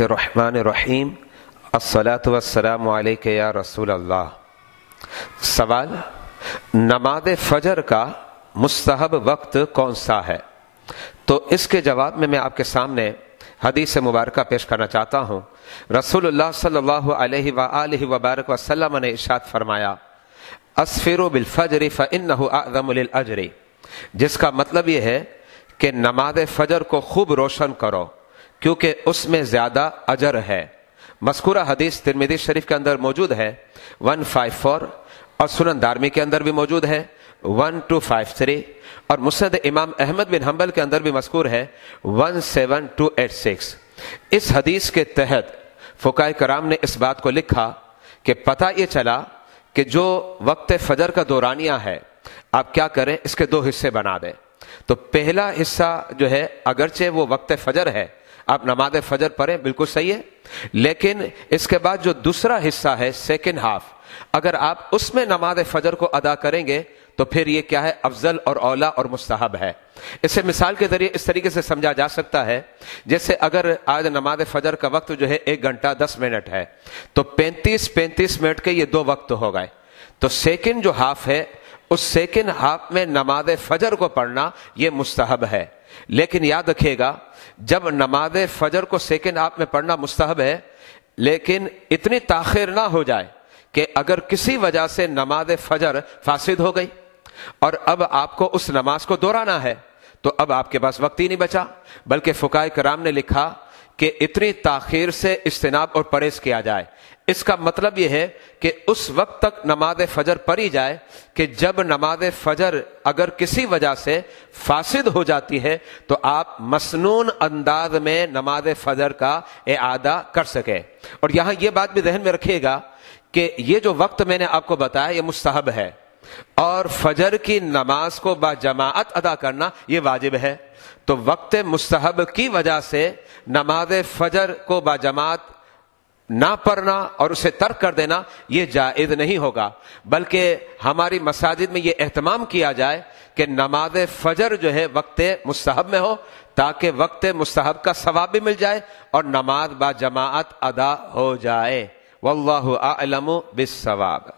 الرحمن الرحیم الصلاۃ والسلام علیک یا رسول اللہ۔ سوال: نماز فجر کا مستحب وقت کون سا ہے؟ تو اس کے جواب میں آپ کے سامنے حدیث مبارکہ پیش کرنا چاہتا ہوں۔ رسول اللہ صلی اللہ علیہ وآلہ وبارک وسلم نے ارشاد فرمایا: اسفروا بالفجر فإنہ اعظم للأجر، جس کا مطلب یہ ہے کہ نماز فجر کو خوب روشن کرو کیونکہ اس میں زیادہ اجر ہے۔ مذکورہ حدیث ترمذی شریف کے اندر موجود ہے 154، اور سنن دارمی کے اندر بھی موجود ہے 1253، اور مسند امام احمد بن حنبل کے اندر بھی مذکور ہے 17286۔ اس حدیث کے تحت فقہاء کرام نے اس بات کو لکھا کہ پتہ یہ چلا کہ جو وقت فجر کا دورانیہ ہے، آپ کیا کریں، اس کے دو حصے بنا دیں۔ تو پہلا حصہ جو ہے اگرچہ وہ وقت فجر ہے، آپ نماز فجر پڑھیں، بالکل صحیح ہے، لیکن اس کے بعد جو دوسرا حصہ ہے سیکنڈ ہاف، اگر آپ اس میں نماز فجر کو ادا کریں گے تو پھر یہ کیا ہے، افضل اور اولا اور مستحب ہے۔ اسے مثال کے ذریعے اس طریقے سے سمجھا جا سکتا ہے، جیسے اگر آج نماز فجر کا وقت جو ہے 1 گھنٹہ 10 منٹ ہے، تو 35 منٹ کے یہ دو وقت ہو گئے، تو سیکنڈ جو ہاف ہے، اس سیکنڈ ہاف میں نماز فجر کو پڑھنا یہ مستحب ہے۔ لیکن یاد رکھیے گا، جب نماز فجر کو سیکنڈ ہاف میں پڑھنا مستحب ہے، لیکن اتنی تاخیر نہ ہو جائے کہ اگر کسی وجہ سے نماز فجر فاسد ہو گئی اور اب آپ کو اس نماز کو دہرانا ہے، تو اب آپ کے پاس وقت ہی نہیں بچا، بلکہ فقہاء کرام نے لکھا کہ اتنی تاخیر سے اجتناب اور پرہیز کیا جائے۔ اس کا مطلب یہ ہے کہ اس وقت تک نماز فجر پڑھی جائے کہ جب نماز فجر اگر کسی وجہ سے فاسد ہو جاتی ہے تو آپ مسنون انداز میں نماز فجر کا اعادہ کر سکیں۔ اور یہاں یہ بات بھی ذہن میں رکھیے گا کہ یہ جو وقت میں نے آپ کو بتایا یہ مستحب ہے، اور فجر کی نماز کو با جماعت ادا کرنا یہ واجب ہے۔ تو وقت مستحب کی وجہ سے نماز فجر کو با جماعت نہ پڑھنا اور اسے ترک کر دینا یہ جائز نہیں ہوگا، بلکہ ہماری مساجد میں یہ اہتمام کیا جائے کہ نماز فجر جو ہے وقت مستحب میں ہو، تاکہ وقت مستحب کا ثواب بھی مل جائے اور نماز با جماعت ادا ہو جائے۔ واللہ اعلم بالصواب۔